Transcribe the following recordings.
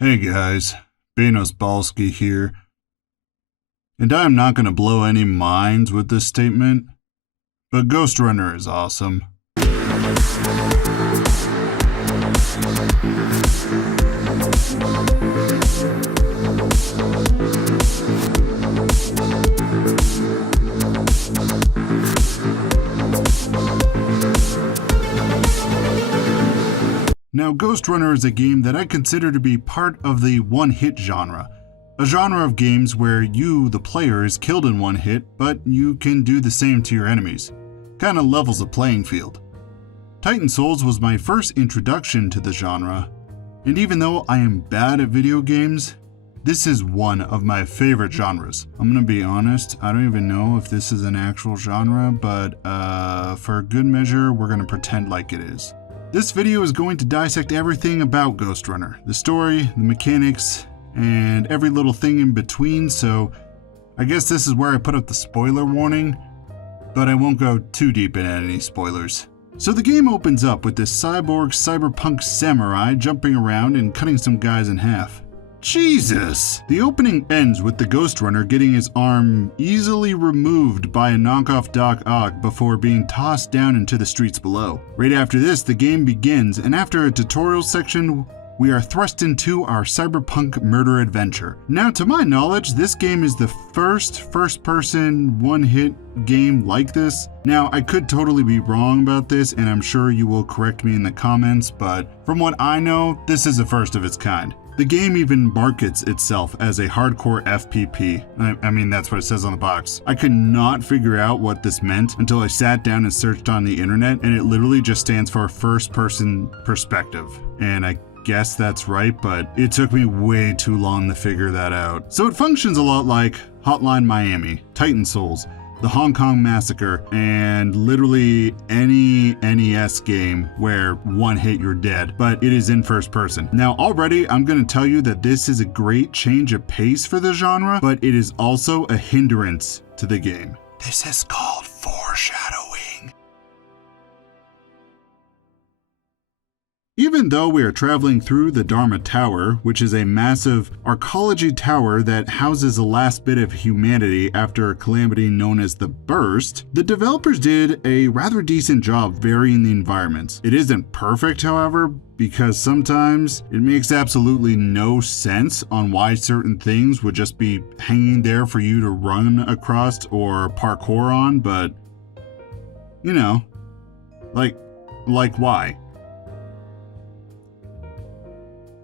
Hey guys, Banos Balski here, and I am not going to blow any minds with this statement, but Ghostrunner is awesome. Now, Ghostrunner is a game that I consider to be part of the one-hit genre. A genre of games where you, the player, is killed in one hit, but you can do the same to your enemies. Kinda levels the playing field. Titan Souls was my first introduction to the genre, and even though I am bad at video games, this is one of my favorite genres. I'm gonna be honest, I don't even know if this is an actual genre, but for good measure, we're gonna pretend like it is. This video is going to dissect everything about Ghostrunner, the story, the mechanics, and every little thing in between, so I guess this is where I put up the spoiler warning, but I won't go too deep into any spoilers. So the game opens up with this cyberpunk samurai jumping around and cutting some guys in half. Jesus! The opening ends with the Ghostrunner getting his arm easily removed by a knockoff Doc Ock before being tossed down into the streets below. Right after this, the game begins, and after a tutorial section, we are thrust into our cyberpunk murder adventure. Now, to my knowledge, this game is the first-person one-hit game like this. Now, I could totally be wrong about this, and I'm sure you will correct me in the comments, but from what I know, this is the first of its kind. The game even markets itself as a hardcore FPP. I mean, that's what it says on the box. I could not figure out what this meant until I sat down and searched on the internet, and it literally just stands for first-person perspective. And I guess that's right, but it took me way too long to figure that out. So it functions a lot like Hotline Miami, Titan Souls, the Hong Kong Massacre, and literally any NES game where one hit you're dead, but it is in first person. Now already I'm going to tell you that this is a great change of pace for the genre, but it is also a hindrance to the game. This is called foreshadowing. Even though we are traveling through the Dharma Tower, which is a massive archaeology tower that houses the last bit of humanity after a calamity known as the Burst, the developers did a rather decent job varying the environments. It isn't perfect, however, because sometimes it makes absolutely no sense on why certain things would just be hanging there for you to run across or parkour on, but, you know, like why?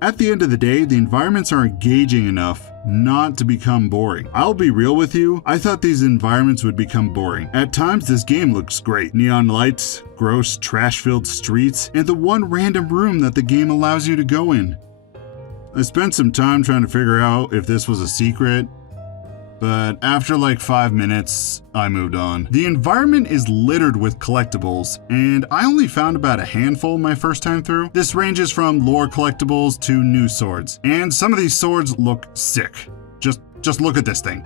At the end of the day, the environments are engaging enough not to become boring. I'll be real with you, I thought these environments would become boring. At times, this game looks great. Neon lights, gross, trash-filled streets, and the one random room that the game allows you to go in. I spent some time trying to figure out if this was a secret, but after like 5 minutes, I moved on. The environment is littered with collectibles, and I only found about a handful my first time through. This ranges from lore collectibles to new swords, and some of these swords look sick. Just look at this thing.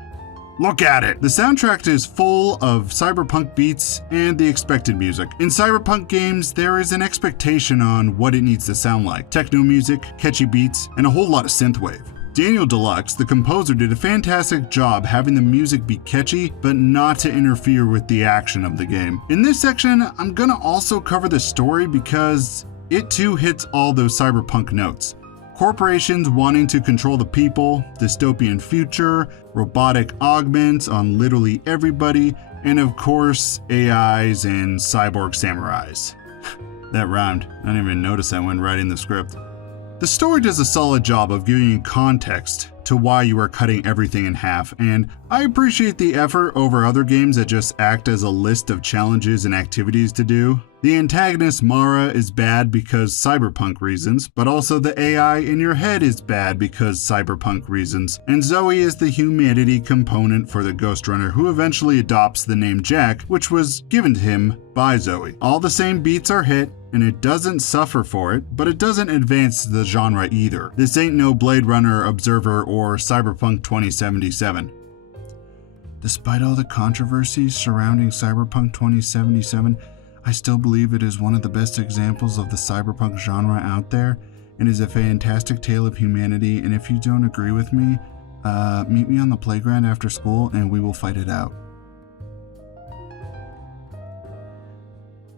Look at it! The soundtrack is full of cyberpunk beats and the expected music. In cyberpunk games, there is an expectation on what it needs to sound like. Techno music, catchy beats, and a whole lot of synthwave. Daniel Deluxe, the composer, did a fantastic job having the music be catchy, but not to interfere with the action of the game. In this section, I'm gonna also cover the story because it too hits all those cyberpunk notes. Corporations wanting to control the people, dystopian future, robotic augments on literally everybody, and of course, AIs and cyborg samurais. That rhymed. I didn't even notice that when writing the script. The story does a solid job of giving you context to why you are cutting everything in half, and I appreciate the effort over other games that just act as a list of challenges and activities to do. The antagonist Mara is bad because cyberpunk reasons, but also the AI in your head is bad because cyberpunk reasons, and Zoe is the humanity component for the Ghostrunner who eventually adopts the name Jack, which was given to him by Zoe. All the same beats are hit, and it doesn't suffer for it, but it doesn't advance the genre either. This ain't no Blade Runner, Observer, or Cyberpunk 2077. Despite all the controversies surrounding Cyberpunk 2077, I still believe it is one of the best examples of the cyberpunk genre out there, and is a fantastic tale of humanity, and if you don't agree with me, meet me on the playground after school and we will fight it out.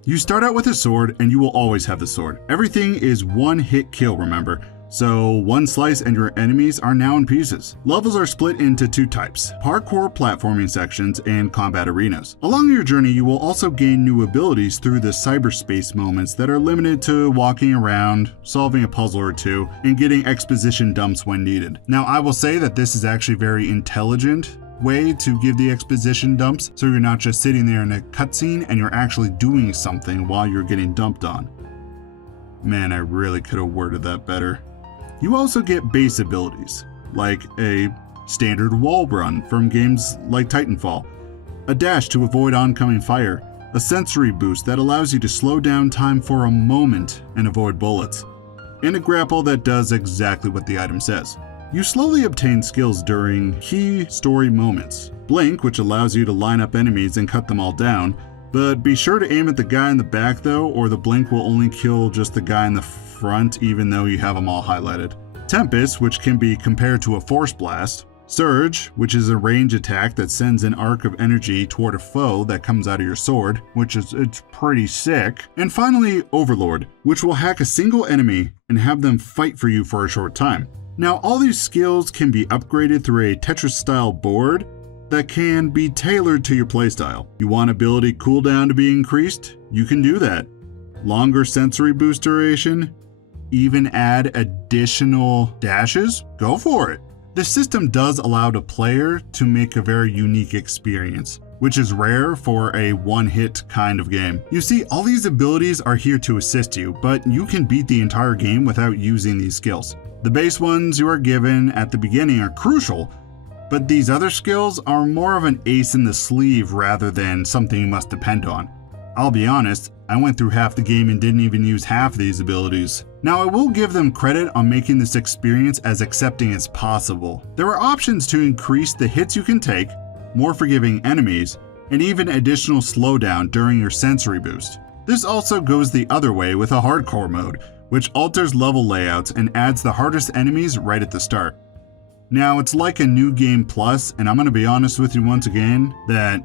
You start out with a sword, and you will always have the sword. Everything is one hit kill, remember? So one slice and your enemies are now in pieces. Levels are split into two types: parkour platforming sections and combat arenas. Along your journey, you will also gain new abilities through the cyberspace moments that are limited to walking around, solving a puzzle or two, and getting exposition dumps when needed. Now, I will say that this is actually very intelligent way to give the exposition dumps, so you're not just sitting there in a cutscene and you're actually doing something while you're getting dumped on. Man, I really could have worded that better. You also get base abilities, like a standard wall run from games like Titanfall, a dash to avoid oncoming fire, a sensory boost that allows you to slow down time for a moment and avoid bullets, and a grapple that does exactly what the item says. You slowly obtain skills during key story moments. Blink, which allows you to line up enemies and cut them all down, but be sure to aim at the guy in the back though, or the blink will only kill just the guy in the front even though you have them all highlighted. Tempest, which can be compared to a force blast. Surge, which is a range attack that sends an arc of energy toward a foe that comes out of your sword, it's pretty sick. And finally, Overlord, which will hack a single enemy and have them fight for you for a short time. Now, all these skills can be upgraded through a Tetris-style board that can be tailored to your playstyle. You want ability cooldown to be increased? You can do that. Longer sensory boost duration? Even add additional dashes? Go for it. The system does allow the player to make a very unique experience, which is rare for a one-hit kind of game. You see, all these abilities are here to assist you, but you can beat the entire game without using these skills. The base ones you are given at the beginning are crucial, but these other skills are more of an ace in the sleeve rather than something you must depend on. I'll be honest, I went through half the game and didn't even use half of these abilities. Now, I will give them credit on making this experience as accepting as possible. There are options to increase the hits you can take, more forgiving enemies, and even additional slowdown during your sensory boost. This also goes the other way with a hardcore mode, which alters level layouts and adds the hardest enemies right at the start. Now, it's like a new game plus, and I'm going to be honest with you once again that,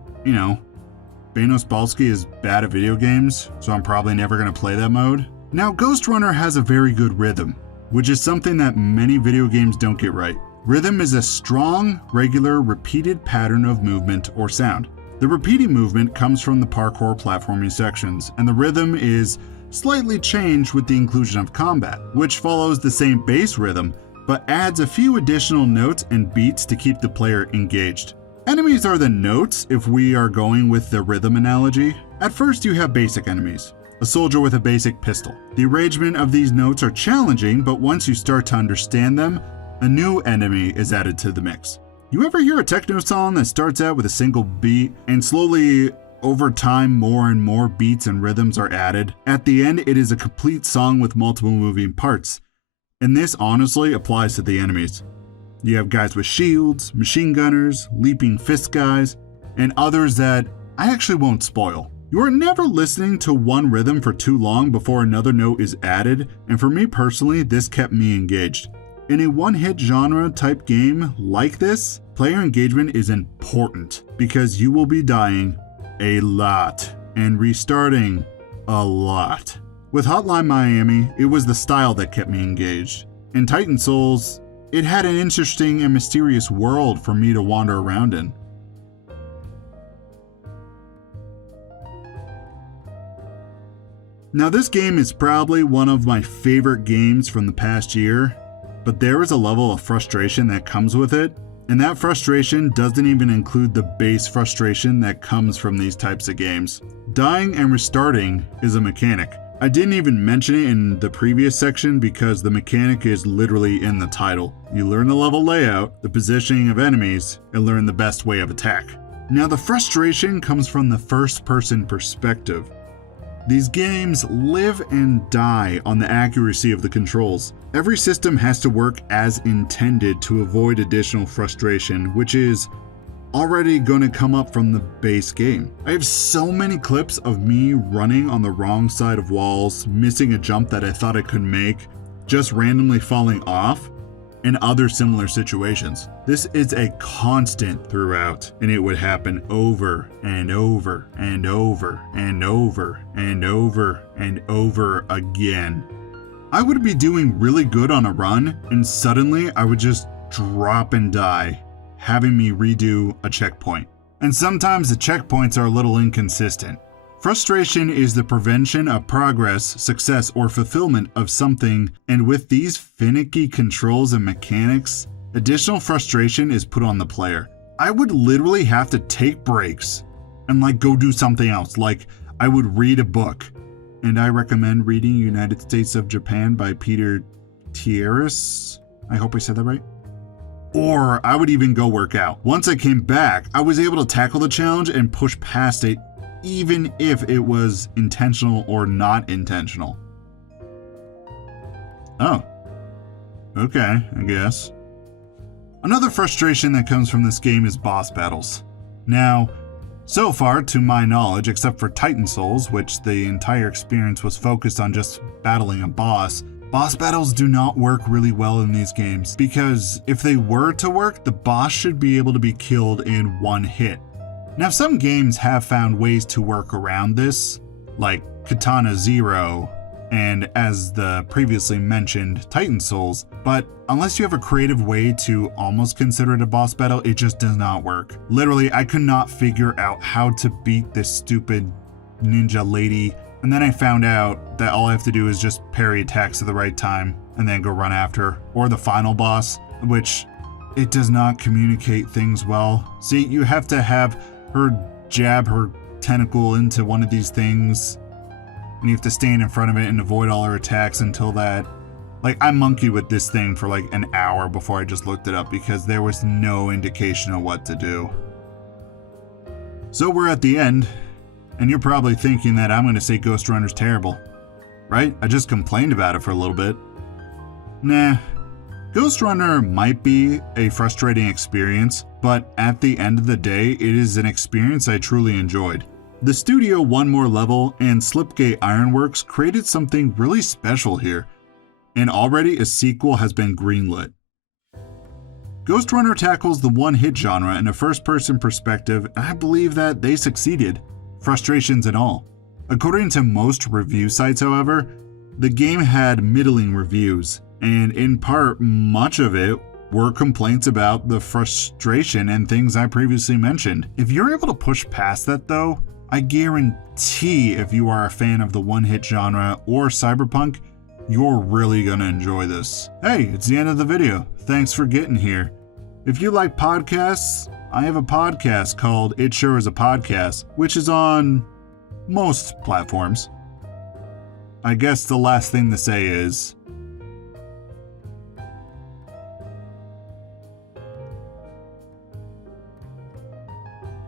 Banos Balski is bad at video games, so I'm probably never going to play that mode. Now, Ghostrunner has a very good rhythm, which is something that many video games don't get right. Rhythm is a strong, regular, repeated pattern of movement or sound. The repeating movement comes from the parkour platforming sections, and the rhythm is slightly changed with the inclusion of combat, which follows the same bass rhythm, but adds a few additional notes and beats to keep the player engaged. Enemies are the notes if we are going with the rhythm analogy. At first you have basic enemies, a soldier with a basic pistol. The arrangement of these notes are challenging, but once you start to understand them, a new enemy is added to the mix. You ever hear a techno song that starts out with a single beat and slowly over time more and more beats and rhythms are added? At the end, it is a complete song with multiple moving parts. And this honestly applies to the enemies. You have guys with shields, machine gunners, leaping fist guys, and others that I actually won't spoil. You are never listening to one rhythm for too long before another note is added, and for me personally, this kept me engaged. In a one-hit genre type game like this, player engagement is important because you will be dying a lot and restarting a lot. With Hotline Miami, it was the style that kept me engaged. In Titan Souls, it had an interesting and mysterious world for me to wander around in. Now, this game is probably one of my favorite games from the past year, but there is a level of frustration that comes with it, and that frustration doesn't even include the base frustration that comes from these types of games. Dying and restarting is a mechanic. I didn't even mention it in the previous section because the mechanic is literally in the title. You learn the level layout, the positioning of enemies, and learn the best way of attack. Now, the frustration comes from the first-person perspective. These games live and die on the accuracy of the controls. Every system has to work as intended to avoid additional frustration, which is already going to come up from the base game. I have so many clips of me running on the wrong side of walls, missing a jump that I thought I could make, just randomly falling off, and other similar situations. This is a constant throughout, and it would happen over and over and over and over and over and over again. I would be doing really good on a run, and suddenly I would just drop and die, having me redo a checkpoint. And sometimes the checkpoints are a little inconsistent. Frustration is the prevention of progress, success, or fulfillment of something, and with these finicky controls and mechanics, additional frustration is put on the player. I would literally have to take breaks and go do something else. I would read a book, and I recommend reading United States of Japan by Peter Tierres. I hope I said that right. Or I would even go work out. Once I came back, I was able to tackle the challenge and push past it, even if it was intentional or not intentional. Oh. Okay, I guess. Another frustration that comes from this game is boss battles. Now, so far, to my knowledge, except for Titan Souls, which the entire experience was focused on just battling a boss battles do not work really well in these games, because if they were to work, the boss should be able to be killed in one hit. Now, some games have found ways to work around this, like Katana Zero, and as the previously mentioned Titan Souls, but unless you have a creative way to almost consider it a boss battle, it just does not work. Literally, I could not figure out how to beat this stupid ninja lady, and then I found out that all I have to do is just parry attacks at the right time and then go run after her, or the final boss, which it does not communicate things well. See, you have to have her jab her tentacle into one of these things, and you have to stand in front of it and avoid all her attacks until that. I monkeyed with this thing for an hour before I just looked it up because there was no indication of what to do. So we're at the end, and you're probably thinking that I'm going to say Ghostrunner's terrible, right? I just complained about it for a little bit. Nah. Ghostrunner might be a frustrating experience, but at the end of the day, it is an experience I truly enjoyed. The studio One More Level and Slipgate Ironworks created something really special here, and already a sequel has been greenlit. Ghostrunner tackles the one-hit genre in a first-person perspective, and I believe that they succeeded, frustrations and all. According to most review sites, however, the game had middling reviews, and in part, much of it were complaints about the frustration and things I previously mentioned. If you're able to push past that though, I guarantee if you are a fan of the one-hit genre or cyberpunk, you're really gonna enjoy this. Hey, it's the end of the video. Thanks for getting here. If you like podcasts, I have a podcast called It Sure Is a Podcast, which is on most platforms. I guess the last thing to say is,